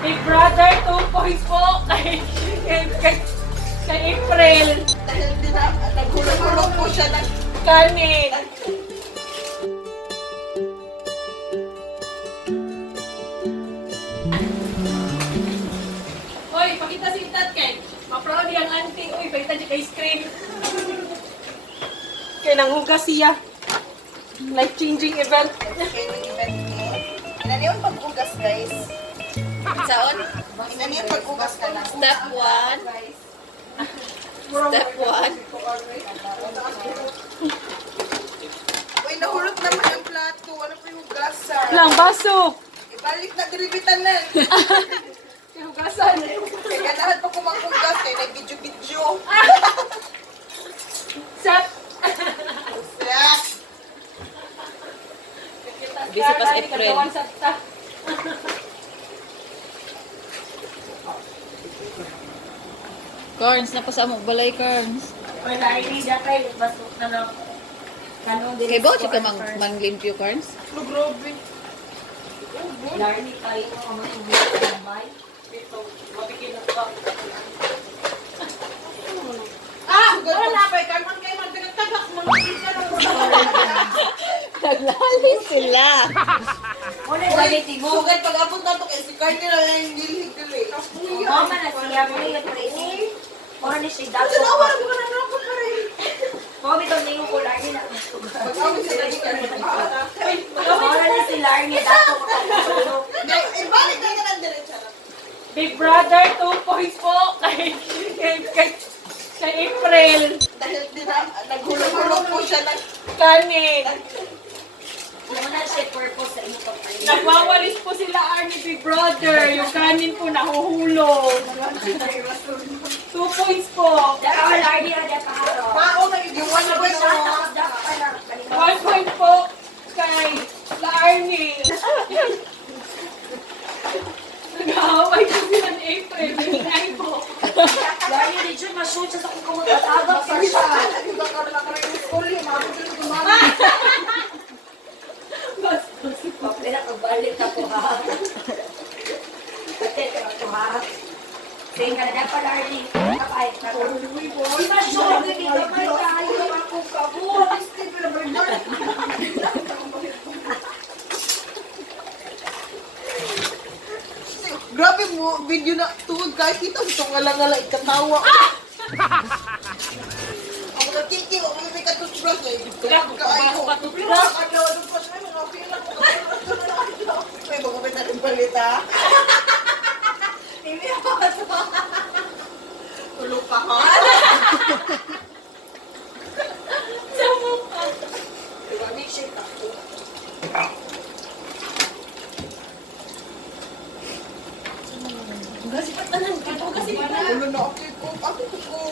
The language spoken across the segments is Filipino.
Big Brother 2 points po kay April. Dahil naghulog-hulog po siya ng Kanin. Hoy, pakita si Itat kay. Ma-proud yung auntie. Uy, pakita niya kay screen. Kaya nanghugas siya. Life-changing event. training event niya. Inaniyon pag-ugas, guys. Saon? Inaniyon pag-ugas ka lang. Step 1. Step 1. Uy, nahulog naman ang plato. Ano po yung hugasan? Lang, baso. Ibalik na diribitan na. Hugasan. Kaya ganahan pa kumangkugas. Kaya nag-video-video. Sap. Sarap. Busy pa sa April. Carns, napasama mo balay, Carns. Wala, hindi dati. Basok na lang. Kanon din. Kay Bochi ka manglimpyo, Carns? Ano, grabe. Larry, tayo mo ka mag-uwi ng bay. Ito, mabikilat ka. Wala pa. Kalman kayo man. Pinagtagak mo. Naglali sila. Muna yung baliti mo. Sugat pag-apot na ito kaya si Carly lang yung dilihig-dili. Mama na siya. Muna yung training. Muna ni siya dato. Wala ko na nakot pa rin. Mami, ito na yung Larry na. Pag-apot sa lagi ka rin. Muna ni si Larry dato. Ibalik ka na ng diretsa. Big Brother 2 points po kay April. Dahil naghulog-hulog po siya ng Kanin. Naman siya purpose sa inyo pagkain. Nagwawalis po sila Arnie Big Brother. Yung kanin po nahuhulog. 2 points po. Daka, Lardy, ada pa haro. Pao na yung one point mo. 1 point po kay Arnie. Nag-aaway po sila ni April. Bigay po. Lardy, di siya ma-shoot siya sa kung kumagkatagap pa siya. Iba ka na ka rin yung school yung mga pagkakas kumama. Pinakabalik na po ha. Pati ka po ha. Saying ka na dapat, Lardy. Kapait na po. Di ma-shoot, hindi ka may tayo. Ako ka po. Grabe mo, video na tuwag kahit kita ito ngala-ngala ikatawa. Ako na titi, ako na may katutbrush eh. Tuwag ka ayaw. Katutbrush? Ayaw, katutbrush na yung mga pila ko. May magkapit na rin balita. Hindi ako katawa. Tulog pa ha? Sa mukha. Diba, milkshake ako. Kasi patanan ka po kasi Ulo na ako ko. Ako ko.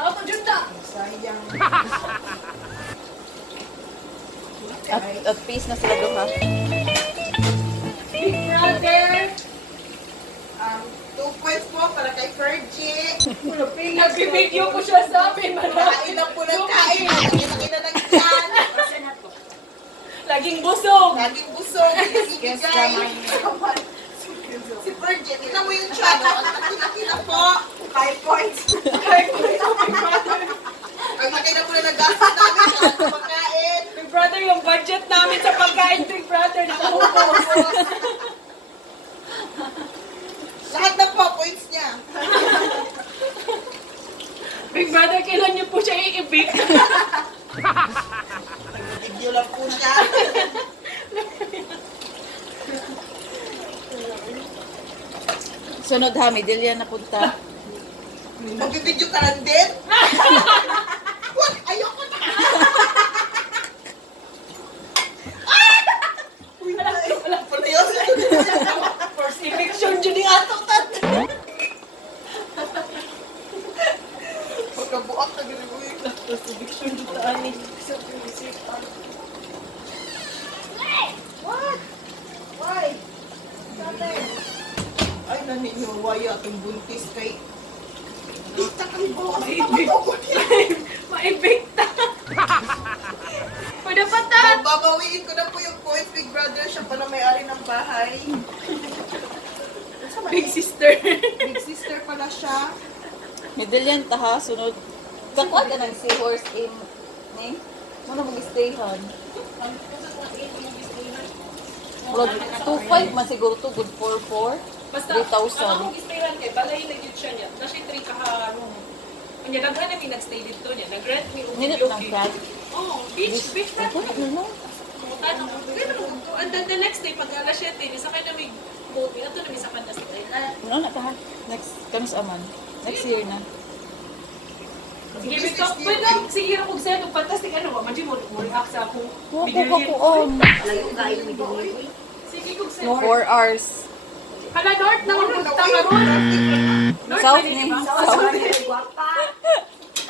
wala ako dyan na. Sayang. At peace na sila doon ha. Big Brother. 2 points po para kay Fergie. Nagbibideo ko siya sa amin. Kain lang po ng kain. Nakita ng tiyan. Laging busog. Laging busog. Ibigay. Si Fergie, tingnan mo yung tiyan. Ang laki-laki na po. 5 points. Ang laki na po na nag-gastos namin sa pagkain. Big Brother, yung budget namin sa pagkain, Big Brother, nakahubos. Lahat na po, points niya. Big Brother, kailan niyo po siya i-evict? Nag-video lang po siya. Sunod ha, Midillian na punta. Magbibideo ka lang din? What? Ayoko na. Uy, wala pala yun. First eviction, dyan yung ato. Pagkabuak na gano'n mo yun. First eviction, dyan taan eh. What? Why? Nothing. Ay, naniniwaya atong buntis kay... Kita kay Bo. Maibigta. Pwede pa ta. Babawiin ko na po yung points, Big Brother. Siya pala may-ari ng bahay. Big sister. Big sister pala siya. Middle yan ta ha, sunod. Kakuha ka ng seahorse in, ne? Muna mag-stayhan. Murag 2.5 man siguro to, good for 4. Basta, 3,000. ang istiran kay, balay na yun siya niya. Kasi 3 kaharong. Kanya, daghan na may nagstay dito niya. Nag-rent may Ninit ng flag. Oo, beach front. Ako na no? Ano, pero, and then the next day, pag alas 7, nisakay na may boat, ito na may sakay na sa Ano na ka ha? Next, kami sa aman. Next year na. Sige, Victor, pwede sige ako sa'yo, itong fantastic ano ba? Manji mo react sa akong Wako bigyan ka yun. po Layo kayo ni Dili. Sige kong sa'yo. 4 hours. Hala, North na kung punta ka ron. North South pwede ni. ba? South. Guwapa.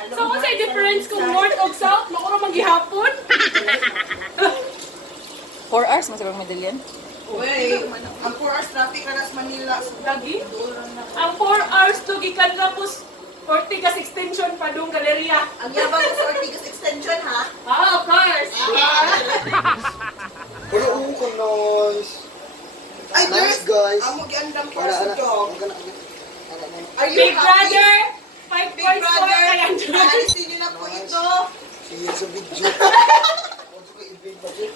So, kung sa'yo difference kung North o South, makuro maghihapon. 4 hours, masarap middle yan. Uy, ang 4 hours traffic na sa Manila. Lagi. Ang 4 hours to gikan tapos 40 kas extension pa doon galeria. Ang yabang ko sa Ortigas Extension, ha? Ah, of course. Wala ko ko noise. Ay, Nice, girls. guys. Amo giandang Wala para sa na. job. Are you Big happy? brother, 5 Big points for brother, kay Andrew. naalisin niyo na po ito. Siya sa video. Huwag ko i-big budget.